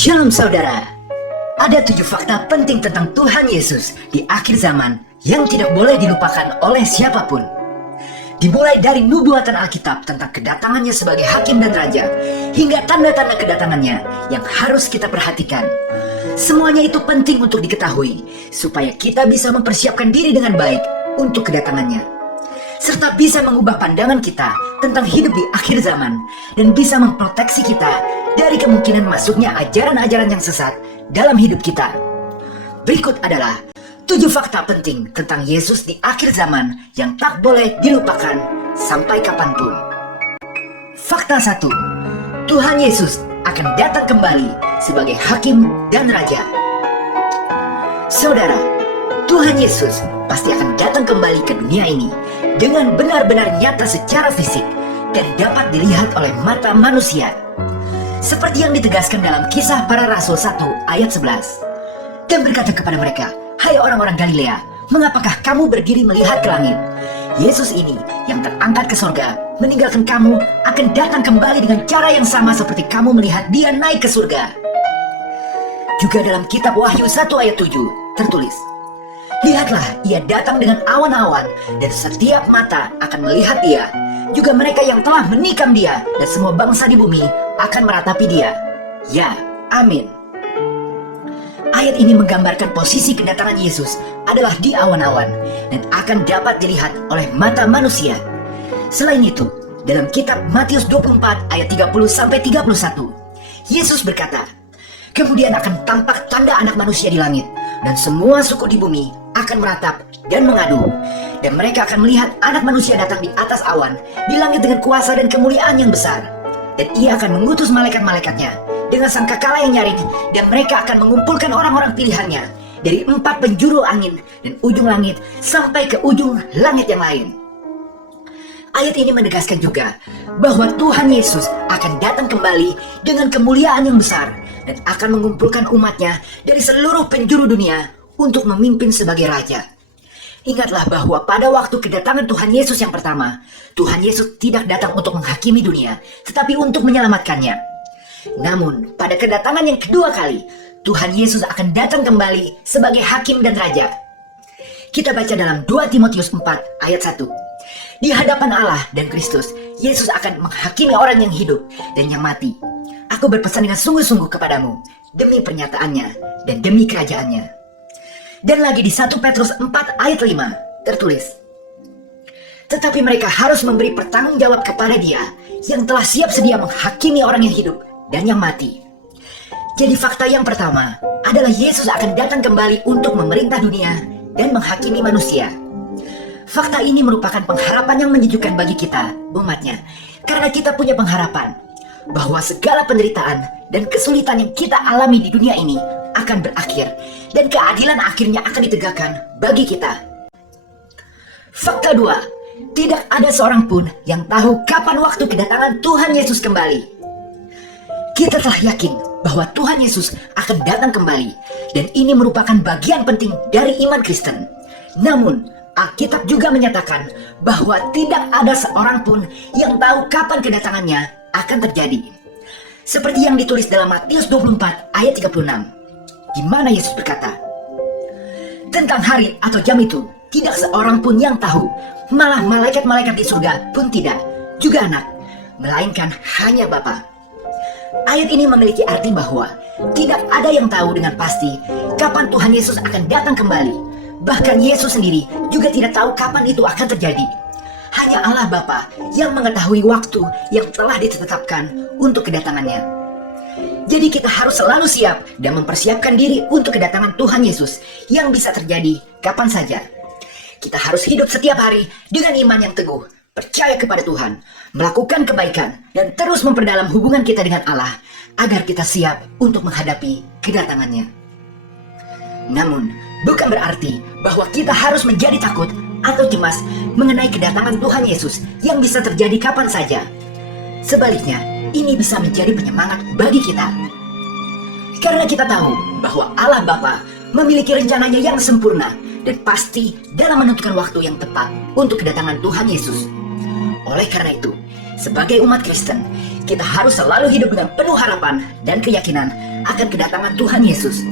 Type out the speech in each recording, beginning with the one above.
Shalom saudara. Ada 7 fakta penting tentang Tuhan Yesus di akhir zaman yang tidak boleh dilupakan oleh siapapun. Dimulai dari nubuatan Alkitab tentang kedatangannya sebagai hakim dan raja, hingga tanda-tanda kedatangannya yang harus kita perhatikan. Semuanya itu penting untuk diketahui, supaya kita bisa mempersiapkan diri dengan baik untuk kedatangannya, serta bisa mengubah pandangan kita tentang hidup di akhir zaman, dan bisa memproteksi kita dari kemungkinan masuknya ajaran-ajaran yang sesat dalam hidup kita. Berikut adalah 7 fakta penting tentang Yesus di akhir zaman yang tak boleh dilupakan sampai kapanpun. Fakta 1. Tuhan Yesus akan datang kembali sebagai hakim dan raja. Saudara, Tuhan Yesus pasti akan datang kembali ke dunia ini dengan benar-benar nyata secara fisik dan dapat dilihat oleh mata manusia. Seperti yang ditegaskan dalam Kisah Para Rasul 1 ayat 11. Dan berkata kepada mereka, "Hai orang-orang Galilea, mengapakah kamu berdiri melihat ke langit? Yesus ini yang terangkat ke surga, meninggalkan kamu, akan datang kembali dengan cara yang sama seperti kamu melihat dia naik ke surga." Juga dalam kitab Wahyu 1 ayat 7 tertulis, "Lihatlah, ia datang dengan awan-awan, dan setiap mata akan melihat dia. Juga mereka yang telah menikam dia, dan semua bangsa di bumi akan meratapi dia." Ya, amin. Ayat ini menggambarkan posisi kedatangan Yesus adalah di awan-awan dan akan dapat dilihat oleh mata manusia. Selain itu, dalam kitab Matius 24 ayat 30-31, Yesus berkata, "Kemudian akan tampak tanda Anak Manusia di langit, dan semua suku di bumi akan meratap dan mengadu. Dan mereka akan melihat Anak Manusia datang di atas awan, di langit dengan kuasa dan kemuliaan yang besar. Dan ia akan mengutus malaikat-malaikatnya dengan sangkakala yang nyaring, dan mereka akan mengumpulkan orang-orang pilihannya dari 4 penjuru angin dan ujung langit sampai ke ujung langit yang lain." Ayat ini menegaskan juga bahwa Tuhan Yesus akan datang kembali dengan kemuliaan yang besar dan akan mengumpulkan umatnya dari seluruh penjuru dunia untuk memimpin sebagai raja. Ingatlah bahwa pada waktu kedatangan Tuhan Yesus yang pertama, Tuhan Yesus tidak datang untuk menghakimi dunia, tetapi untuk menyelamatkannya. Namun, pada kedatangan yang kedua kali, Tuhan Yesus akan datang kembali sebagai hakim dan raja. Kita baca dalam 2 Timotius 4 ayat 1. "Di hadapan Allah dan Kristus, Yesus akan menghakimi orang yang hidup dan yang mati. Aku berpesan dengan sungguh-sungguh kepadamu, demi pernyataannya dan demi kerajaannya." Dan lagi di 1 Petrus 4 ayat 5 tertulis, "Tetapi mereka harus memberi pertanggung jawab kepada Dia yang telah siap sedia menghakimi orang yang hidup dan yang mati." Jadi fakta yang pertama adalah Yesus akan datang kembali untuk memerintah dunia dan menghakimi manusia. Fakta ini merupakan pengharapan yang menyejukkan bagi kita, umatnya, karena kita punya pengharapan bahwa segala penderitaan dan kesulitan yang kita alami di dunia ini akan berakhir, dan keadilan akhirnya akan ditegakkan bagi kita. Fakta 2, tidak ada seorang pun yang tahu kapan waktu kedatangan Tuhan Yesus kembali. Kita telah yakin bahwa Tuhan Yesus akan datang kembali, dan ini merupakan bagian penting dari iman Kristen. Namun, Alkitab juga menyatakan bahwa tidak ada seorang pun yang tahu kapan kedatangannya akan terjadi. Seperti yang ditulis dalam Matius 24 ayat 36. Di mana Yesus berkata, "Tentang hari atau jam itu tidak seorang pun yang tahu, malah malaikat-malaikat di surga pun tidak, juga Anak, melainkan hanya Bapa." Ayat ini memiliki arti bahwa tidak ada yang tahu dengan pasti kapan Tuhan Yesus akan datang kembali. Bahkan Yesus sendiri juga tidak tahu kapan itu akan terjadi. Hanya Allah Bapa yang mengetahui waktu yang telah ditetapkan untuk kedatangannya. Jadi kita harus selalu siap dan mempersiapkan diri untuk kedatangan Tuhan Yesus yang bisa terjadi kapan saja. Kita harus hidup setiap hari dengan iman yang teguh, percaya kepada Tuhan, melakukan kebaikan, dan terus memperdalam hubungan kita dengan Allah agar kita siap untuk menghadapi kedatangannya. Namun, bukan berarti bahwa kita harus menjadi takut atau cemas mengenai kedatangan Tuhan Yesus yang bisa terjadi kapan saja. Sebaliknya, ini bisa menjadi penyemangat bagi kita. Karena kita tahu bahwa Allah Bapa memiliki rencananya yang sempurna dan pasti dalam menentukan waktu yang tepat untuk kedatangan Tuhan Yesus. Oleh karena itu, sebagai umat Kristen, kita harus selalu hidup dengan penuh harapan dan keyakinan akan kedatangan Tuhan Yesus,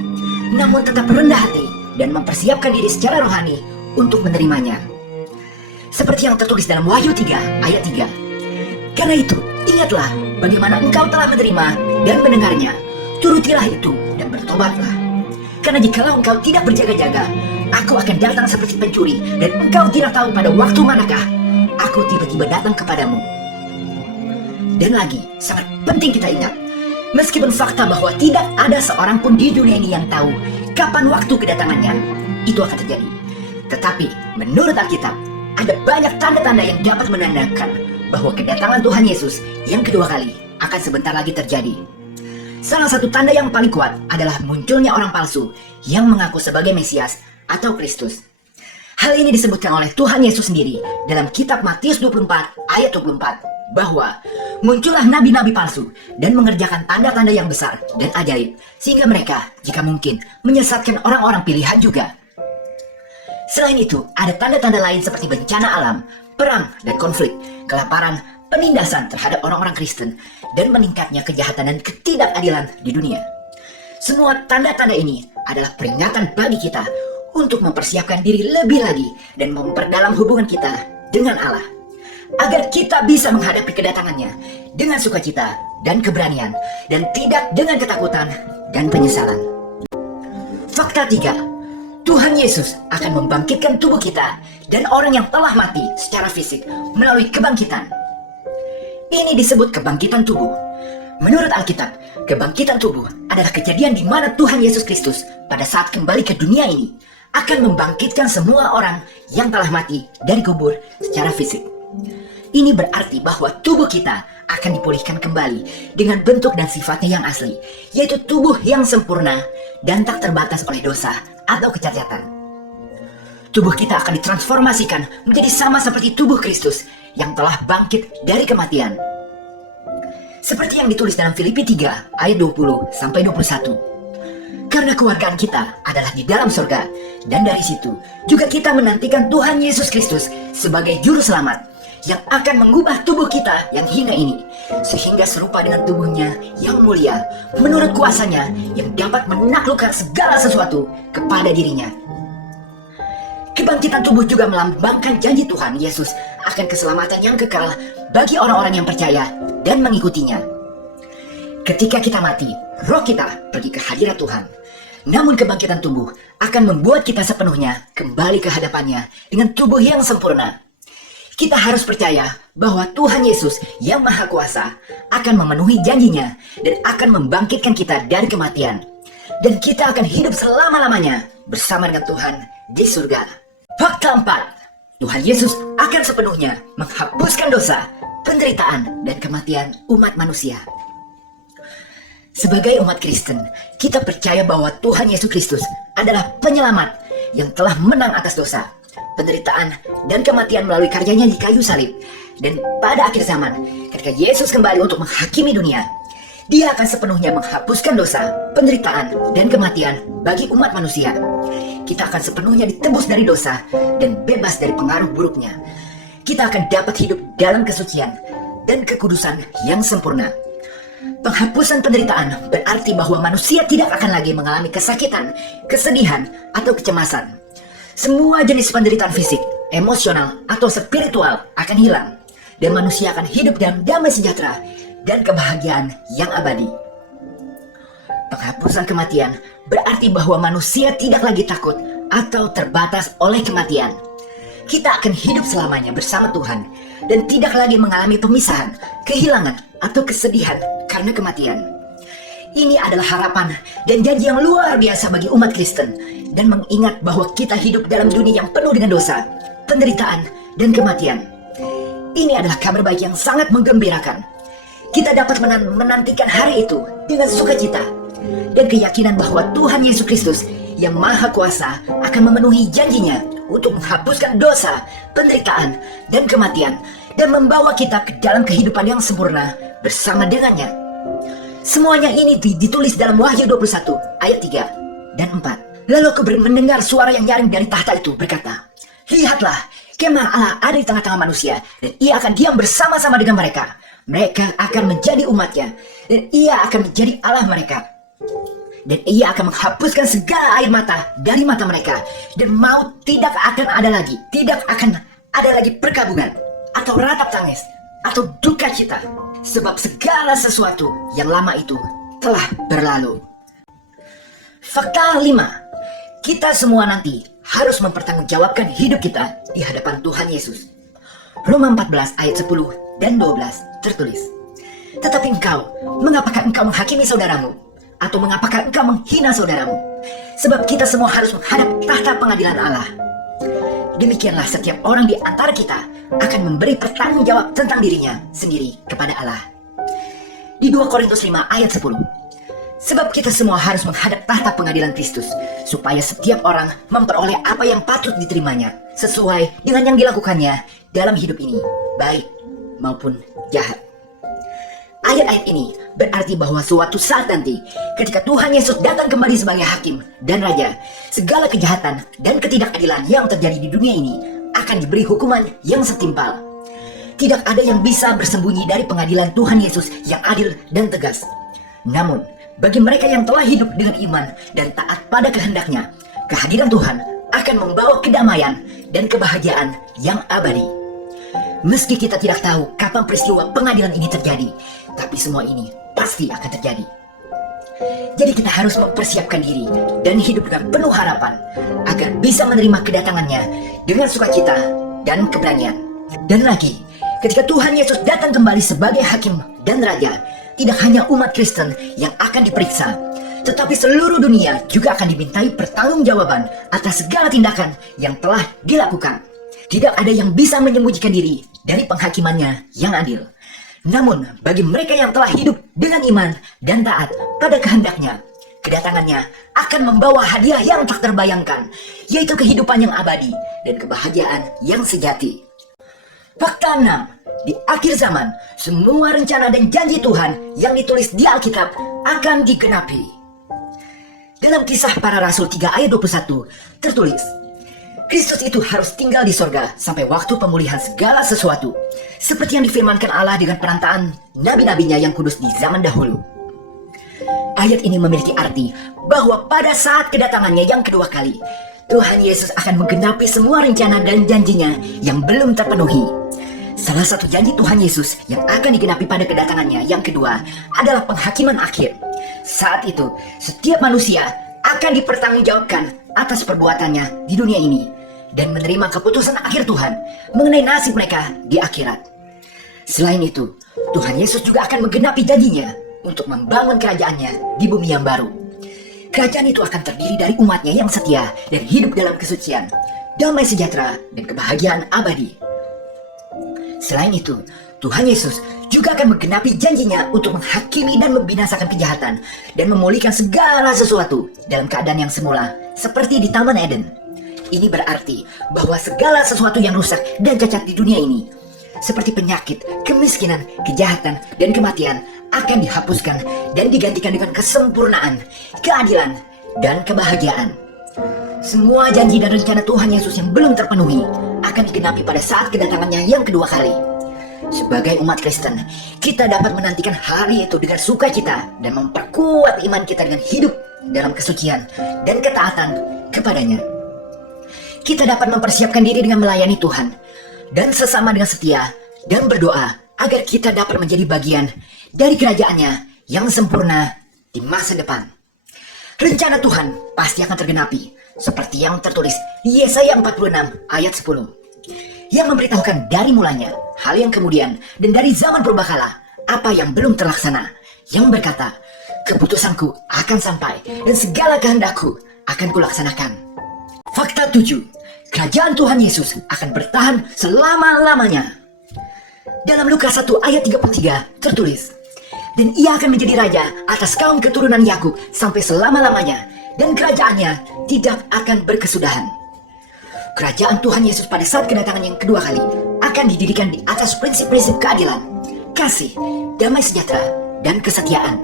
namun tetap rendah hati dan mempersiapkan diri secara rohani untuk menerimanya. Seperti yang tertulis dalam Wahyu 3 ayat 3. Karena itu, ingatlah bagaimana engkau telah menerima dan mendengarnya. Turutilah itu dan bertobatlah. Karena jikalau engkau tidak berjaga-jaga, aku akan datang seperti pencuri, dan engkau tidak tahu pada waktu manakah aku tiba-tiba datang kepadamu. Dan lagi, sangat penting kita ingat, meskipun fakta bahwa tidak ada seorang pun di dunia ini yang tahu kapan waktu kedatangannya itu akan terjadi, tetapi menurut Alkitab, ada banyak tanda-tanda yang dapat menandakan bahwa kedatangan Tuhan Yesus yang kedua kali akan sebentar lagi terjadi. Salah satu tanda yang paling kuat adalah munculnya orang palsu yang mengaku sebagai Mesias atau Kristus. Hal ini disebutkan oleh Tuhan Yesus sendiri dalam kitab Matius 24 ayat 24 bahwa muncullah nabi-nabi palsu dan mengerjakan tanda-tanda yang besar dan ajaib, sehingga mereka jika mungkin menyesatkan orang-orang pilihan juga. Selain itu, ada tanda-tanda lain seperti bencana alam, perang dan konflik, kelaparan, penindasan terhadap orang-orang Kristen, dan meningkatnya kejahatan dan ketidakadilan di dunia. Semua tanda-tanda ini adalah peringatan bagi kita untuk mempersiapkan diri lebih lagi dan memperdalam hubungan kita dengan Allah, agar kita bisa menghadapi kedatangannya dengan sukacita dan keberanian, dan tidak dengan ketakutan dan penyesalan. Fakta 3. Tuhan Yesus akan membangkitkan tubuh kita dan orang yang telah mati secara fisik melalui kebangkitan. Ini disebut kebangkitan tubuh. Menurut Alkitab, kebangkitan tubuh adalah kejadian di mana Tuhan Yesus Kristus pada saat kembali ke dunia ini akan membangkitkan semua orang yang telah mati dari kubur secara fisik. Ini berarti bahwa tubuh kita akan dipulihkan kembali dengan bentuk dan sifatnya yang asli, yaitu tubuh yang sempurna dan tak terbatas oleh dosa atau kecacatan. Tubuh kita akan ditransformasikan menjadi sama seperti tubuh Kristus yang telah bangkit dari kematian. Seperti yang ditulis dalam Filipi 3 ayat 20-21. Karena kewargaan kita adalah di dalam surga, dan dari situ juga kita menantikan Tuhan Yesus Kristus sebagai juru selamat yang akan mengubah tubuh kita yang hina ini sehingga serupa dengan tubuhnya yang mulia menurut kuasanya yang dapat menaklukkan segala sesuatu kepada dirinya. Kebangkitan tubuh juga melambangkan janji Tuhan Yesus akan keselamatan yang kekal bagi orang-orang yang percaya dan mengikutinya. Ketika kita mati, roh kita pergi ke hadirat Tuhan. Namun kebangkitan tubuh akan membuat kita sepenuhnya kembali ke hadapannya dengan tubuh yang sempurna. Kita harus percaya bahwa Tuhan Yesus yang Maha Kuasa akan memenuhi janjinya dan akan membangkitkan kita dari kematian. Dan kita akan hidup selama-lamanya bersama dengan Tuhan di surga. Fakta 4. Tuhan Yesus akan sepenuhnya menghapuskan dosa, penderitaan, dan kematian umat manusia. Sebagai umat Kristen, kita percaya bahwa Tuhan Yesus Kristus adalah penyelamat yang telah menang atas dosa, penderitaan, dan kematian melalui karyanya di kayu salib. Dan pada akhir zaman, ketika Yesus kembali untuk menghakimi dunia, Dia akan sepenuhnya menghapuskan dosa, penderitaan, dan kematian bagi umat manusia. Kita akan sepenuhnya ditebus dari dosa dan bebas dari pengaruh buruknya. Kita akan dapat hidup dalam kesucian dan kekudusan yang sempurna. Penghapusan penderitaan berarti bahwa manusia tidak akan lagi mengalami kesakitan, kesedihan, atau kecemasan. Semua jenis penderitaan fisik, emosional, atau spiritual akan hilang, dan manusia akan hidup dalam damai sejahtera dan kebahagiaan yang abadi. Penghapusan kematian berarti bahwa manusia tidak lagi takut atau terbatas oleh kematian. Kita akan hidup selamanya bersama Tuhan dan tidak lagi mengalami pemisahan, kehilangan, atau kesedihan karena kematian. Ini adalah harapan dan janji yang luar biasa bagi umat Kristen, dan mengingat bahwa kita hidup dalam dunia yang penuh dengan dosa, penderitaan, dan kematian. Ini adalah kabar baik yang sangat menggembirakan. Kita dapat menantikan hari itu dengan sukacita dan keyakinan bahwa Tuhan Yesus Kristus yang Maha Kuasa akan memenuhi janjinya untuk menghapuskan dosa, penderitaan, dan kematian, dan membawa kita ke dalam kehidupan yang sempurna bersama dengannya. Semuanya ini ditulis dalam Wahyu 21 ayat 3 dan 4. Lalu aku mendengar suara yang nyaring dari tahta itu berkata, "Lihatlah, kemah Allah ada di tengah-tengah manusia, dan Ia akan diam bersama-sama dengan mereka. Mereka akan menjadi umatnya, dan Ia akan menjadi Allah mereka. Dan ia akan menghapuskan segala air mata dari mata mereka. Dan maut tidak akan ada lagi. Tidak akan ada lagi perkabungan, atau ratap tangis, atau duka cita. Sebab segala sesuatu yang lama itu telah berlalu. Fakta 5. Kita semua nanti harus mempertanggungjawabkan hidup kita di hadapan Tuhan Yesus. Roma 14 ayat 10 dan 12 tertulis. Tetapi engkau, mengapakah engkau menghakimi saudaramu? Atau mengapakah engkau menghina saudaramu? Sebab kita semua harus menghadap tahta pengadilan Allah. Demikianlah setiap orang di antara kita akan memberi pertanggung jawab tentang dirinya sendiri kepada Allah. Di 2 Korintus 5 ayat 10. Sebab kita semua harus menghadap tahta pengadilan Kristus, supaya setiap orang memperoleh apa yang patut diterimanya, sesuai dengan yang dilakukannya dalam hidup ini, baik maupun jahat. Ayat-ayat ini berarti bahwa suatu saat nanti, ketika Tuhan Yesus datang kembali sebagai hakim dan raja, segala kejahatan dan ketidakadilan yang terjadi di dunia ini akan diberi hukuman yang setimpal. Tidak ada yang bisa bersembunyi dari pengadilan Tuhan Yesus yang adil dan tegas. Namun, bagi mereka yang telah hidup dengan iman dan taat pada kehendaknya, kehadiran Tuhan akan membawa kedamaian dan kebahagiaan yang abadi. Meski kita tidak tahu kapan peristiwa pengadilan ini terjadi, tapi semua ini pasti akan terjadi. Jadi kita harus mempersiapkan diri dan hidup dengan penuh harapan agar bisa menerima kedatangannya dengan sukacita dan keberanian. Dan lagi, ketika Tuhan Yesus datang kembali sebagai hakim dan raja, tidak hanya umat Kristen yang akan diperiksa, tetapi seluruh dunia juga akan dimintai pertanggungjawaban atas segala tindakan yang telah dilakukan. Tidak ada yang bisa menyembunyikan diri dari penghakimannya yang adil. Namun, bagi mereka yang telah hidup dengan iman dan taat pada kehendaknya, kedatangannya akan membawa hadiah yang tak terbayangkan, yaitu kehidupan yang abadi dan kebahagiaan yang sejati. Fakta 6. Di akhir zaman, semua rencana dan janji Tuhan yang ditulis di Alkitab akan digenapi. Dalam Kisah Para Rasul 3 ayat 21 tertulis, Kristus itu harus tinggal di sorga sampai waktu pemulihan segala sesuatu, seperti yang difirmankan Allah dengan perantaraan nabi-nabinya yang kudus di zaman dahulu. Ayat ini memiliki arti bahwa pada saat kedatangannya yang kedua kali, Tuhan Yesus akan menggenapi semua rencana dan janjinya yang belum terpenuhi. Salah satu janji Tuhan Yesus yang akan digenapi pada kedatangannya yang kedua adalah penghakiman akhir. Saat itu, setiap manusia akan dipertanggungjawabkan atas perbuatannya di dunia ini dan menerima keputusan akhir Tuhan mengenai nasib mereka di akhirat. Selain itu, Tuhan Yesus juga akan menggenapi janjinya untuk membangun kerajaannya di bumi yang baru. Kerajaan itu akan terdiri dari umatnya yang setia dan hidup dalam kesucian, damai sejahtera, dan kebahagiaan abadi. Selain itu, Tuhan Yesus juga akan menggenapi janjinya untuk menghakimi dan membinasakan kejahatan dan memulihkan segala sesuatu dalam keadaan yang semula, seperti di Taman Eden. Ini berarti bahwa segala sesuatu yang rusak dan cacat di dunia ini, seperti penyakit, kemiskinan, kejahatan, dan kematian, akan dihapuskan dan digantikan dengan kesempurnaan, keadilan, dan kebahagiaan. Semua janji dan rencana Tuhan Yesus yang belum terpenuhi akan digenapi pada saat kedatangannya yang kedua kali. Sebagai umat Kristen, kita dapat menantikan hari itu dengan sukacita dan memperkuat iman kita dengan hidup dalam kesucian dan ketaatan kepadanya. Kita dapat mempersiapkan diri dengan melayani Tuhan dan sesama dengan setia dan berdoa agar kita dapat menjadi bagian dari kerajaannya yang sempurna di masa depan. Rencana Tuhan pasti akan tergenapi, seperti yang tertulis di Yesaya 46 ayat 10, yang memberitahukan dari mulanya hal yang kemudian dan dari zaman purbakala apa yang belum terlaksana, yang berkata, keputusanku akan sampai dan segala kehendakku akan kulaksanakan. Fakta 7. Kerajaan Tuhan Yesus akan bertahan selama-lamanya. Dalam Lukas 1 ayat 33 tertulis, dan ia akan menjadi raja atas kaum keturunan Yakub sampai selama-lamanya, dan kerajaannya tidak akan berkesudahan. Kerajaan Tuhan Yesus pada saat kedatangan yang kedua kali akan didirikan di atas prinsip-prinsip keadilan, kasih, damai sejahtera, dan kesetiaan.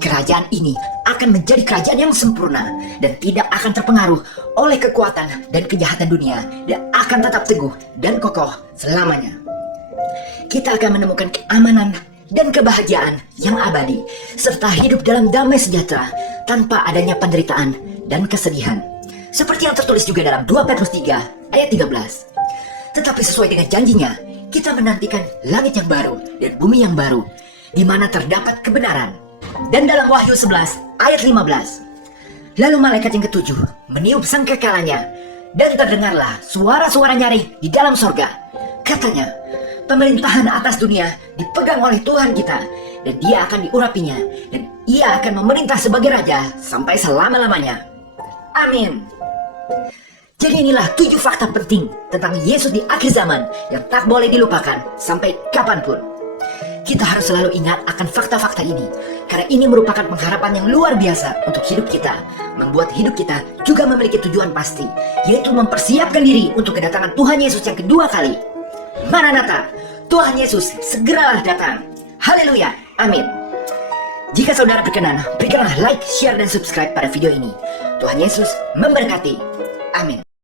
Kerajaan ini akan menjadi kerajaan yang sempurna dan tidak akan terpengaruh oleh kekuatan dan kejahatan dunia, dan akan tetap teguh dan kokoh selamanya. Kita akan menemukan keamanan dan kebahagiaan yang abadi, serta hidup dalam damai sejahtera tanpa adanya penderitaan dan kesedihan. Seperti yang tertulis juga dalam 2 Petrus 3 ayat 13. Tetapi sesuai dengan janjinya, kita menantikan langit yang baru dan bumi yang baru, di mana terdapat kebenaran. Dan dalam Wahyu 11 ayat 15, lalu malaikat yang ketujuh meniup sangkakalanya, dan terdengarlah suara-suara nyaring di dalam sorga. Katanya, pemerintahan atas dunia dipegang oleh Tuhan kita, dan Dia akan diurapinya, dan Ia akan memerintah sebagai Raja sampai selama-lamanya. Amin. Jadi inilah 7 fakta penting tentang Yesus di akhir zaman yang tak boleh dilupakan sampai kapanpun. Kita harus selalu ingat akan fakta-fakta ini, karena ini merupakan pengharapan yang luar biasa untuk hidup kita, membuat hidup kita juga memiliki tujuan pasti, yaitu mempersiapkan diri untuk kedatangan Tuhan Yesus yang kedua kali. Maranatha, Tuhan Yesus segeralah datang. Haleluya, amin. Jika saudara berkenan, berikanlah like, share, dan subscribe pada video ini. Tuhan Yesus memberkati. Amin.